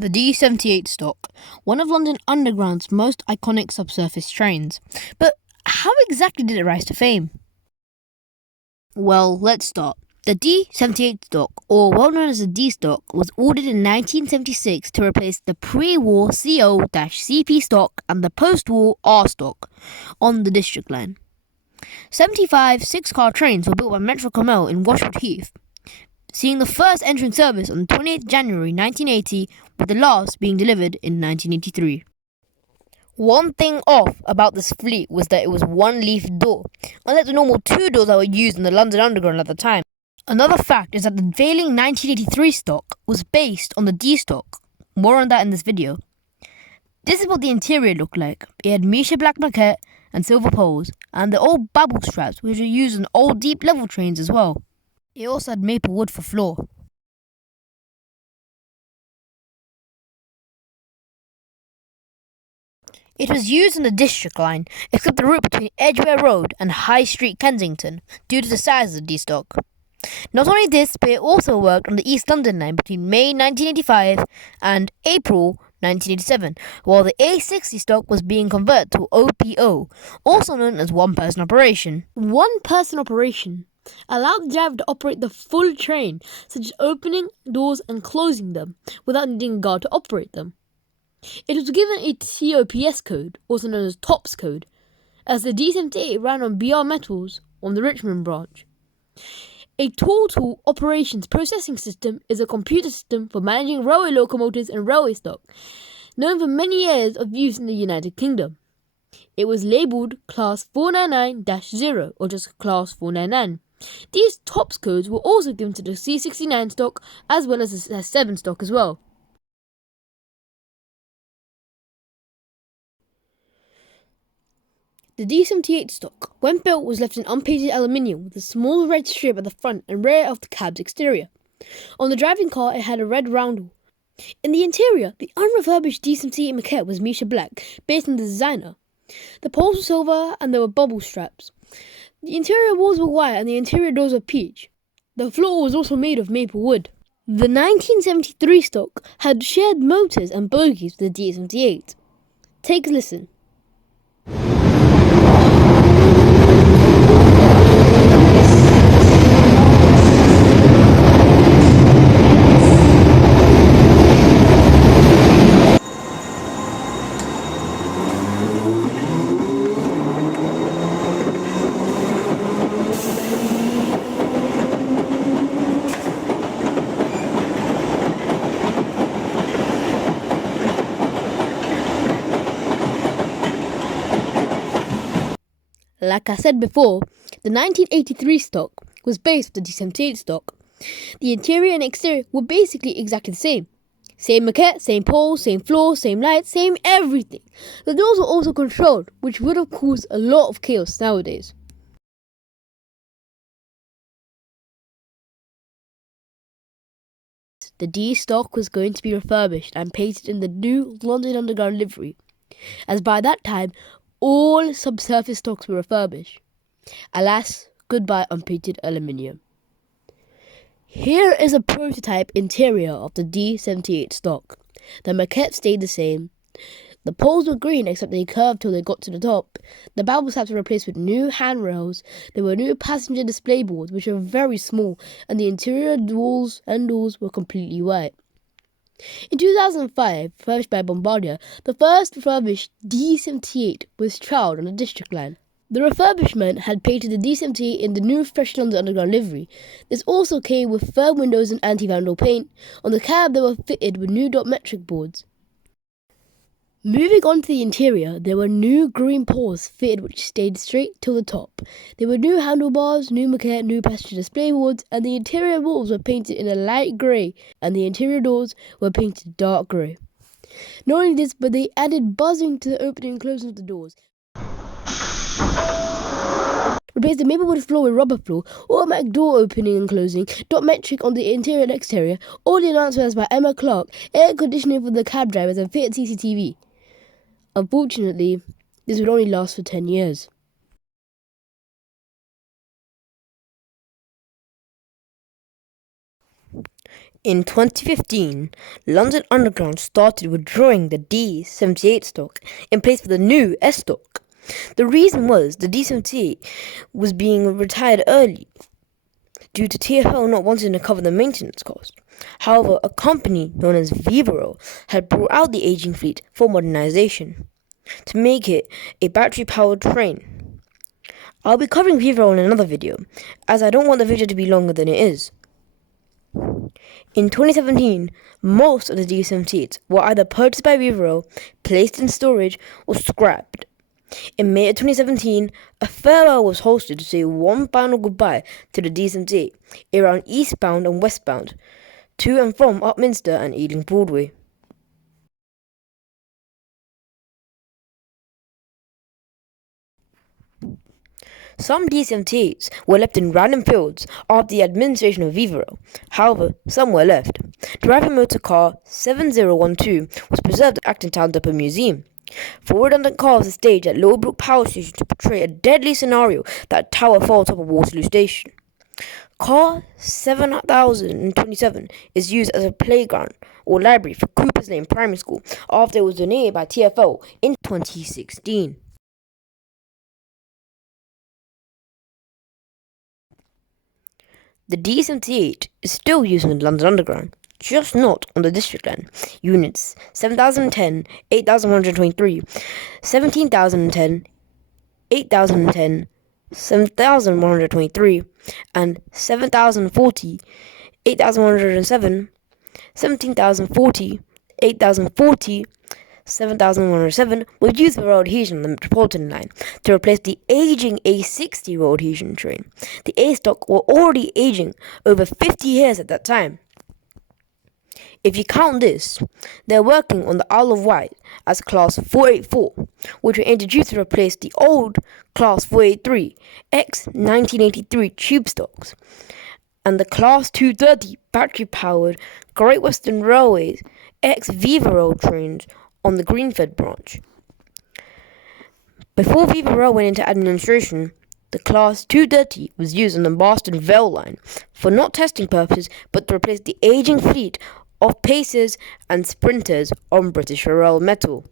The D78 stock, one of London Underground's most iconic subsurface trains. But how exactly did it rise to fame? Well, let's start. The D78 stock, or well known as the D stock, was ordered in 1976 to replace the pre-war CO-CP stock and the post-war R stock on the District Line. 75 six-car trains were built by Metrocomel in Washwood Heath, seeing the first entering service on 28th January 1980, with the last being delivered in 1983. One thing off about this fleet was that it was one-leaf door, unlike the normal two doors that were used in the London Underground at the time. Another fact is that the failing 1983 stock was based on the D stock. More on that in this video. This is what the interior looked like. It had Misha black maquette and silver poles, and the old babble straps which were used in old deep level trains as well. It also had maple wood for floor. It was used in the District Line, except the route between Edgware Road and High Street, Kensington, due to the size of the D stock. Not only this, but it also worked on the East London line between May 1985 and April 1987, while the A60 stock was being converted to OPO, also known as one-person operation. One-person operation allowed the driver to operate the full train, such as opening doors and closing them, without needing a guard to operate them. It was given a TOPS code, also known as TOPS code, as the D78 ran on BR Metals on the Richmond branch. A total operations processing system is a computer system for managing railway locomotives and railway stock, known for many years of use in the United Kingdom. It was labelled Class 499-0, or just Class 499. These TOPS codes were also given to the C69 stock as well as the S7 stock as well. The D78 stock, when built, was left in unpainted aluminium with a small red strip at the front and rear of the cab's exterior. On the driving car, it had a red roundel. In the interior, the unrefurbished D78 maquette was Misha black, based on the designer. The poles were silver and there were bubble straps. The interior walls were white and the interior doors were peach. The floor was also made of maple wood. The 1973 stock had shared motors and bogies with the D78. Take a listen. Like I said before, the 1983 stock was based on the D78 stock. The interior and exterior were basically exactly the same. Same maquette, same poles, same floor, same lights, same everything. The doors were also controlled, which would have caused a lot of chaos nowadays. The D stock was going to be refurbished and painted in the new London Underground livery, as by that time all subsurface stocks were refurbished. Alas, goodbye unpainted aluminium. Here is a prototype interior of the D78 stock. The maquette stayed the same. The poles were green except they curved till they got to the top. The babble straps were replaced with new handrails. There were new passenger display boards which were very small, and the interior walls and doors were completely white. In 2005, refurbished by Bombardier, the first refurbished D78 was trialled on the District Line. The refurbishment had painted the D78 in the new fresh London Underground livery. This also came with firm windows and anti-vandal paint. On the cab, they were fitted with new dot metric boards. Moving on to the interior, there were new green poles fitted which stayed straight till the top. There were new handlebars, new maquette, new passenger display boards, and the interior walls were painted in a light grey, and the interior doors were painted dark grey. Not only this, but they added buzzing to the opening and closing of the doors. Replaced the maple wood floor with rubber floor, automatic door opening and closing, dot metric on the interior and exterior, audio announcements by Emma Clark, air conditioning for the cab drivers, and fitted CCTV. Unfortunately, this would only last for 10 years. In 2015, London Underground started withdrawing the D78 stock in place of the new S stock. The reason was the D78 was being retired early due to TfL not wanting to cover the maintenance cost. However, a company known as Vivaro had brought out the aging fleet for modernization to make it a battery-powered train. I'll be covering Vivaro in another video, as I don't want the video to be longer than it is. In 2017, most of the D78s were either purchased by Vivaro, placed in storage, or scrapped. In May of 2017, a farewell was hosted to say one final goodbye to the D78 around eastbound and westbound, to and from Upminster and Ealing Broadway. Some D78s were left in random fields after the administration of Vivaro. However, some were left. Driver motor car 7012 was preserved at Acton Town Depot Museum. Four redundant cars were staged at Lowbrook Power Station to portray a deadly scenario that tower fell on top of Waterloo Station. Car 7027 is used as a playground or library for Cooper's Lane Primary School after it was donated by TfL in 2016. The D78 is still used in the London Underground, just not on the District Line. Units 7010, 8123, 17010, 8010, 7123, and 7040, 8107, 17040, 8040, 7107 were used for road adhesion on the Metropolitan line to replace the aging A60 road adhesion train. The A stock were already aging over 50 years at that time. If you count this, they're working on the Isle of Wight as Class 484, which were introduced to replace the old Class 483 ex-1983 tube stocks, and the Class 230 battery-powered Great Western Railways ex-Vivaro trains on the Greenford branch. Before Vivaro went into administration, the Class 230 was used on the Marston Vale line for not testing purposes but to replace the aging fleet of Pacers and Sprinters on British Rail metal.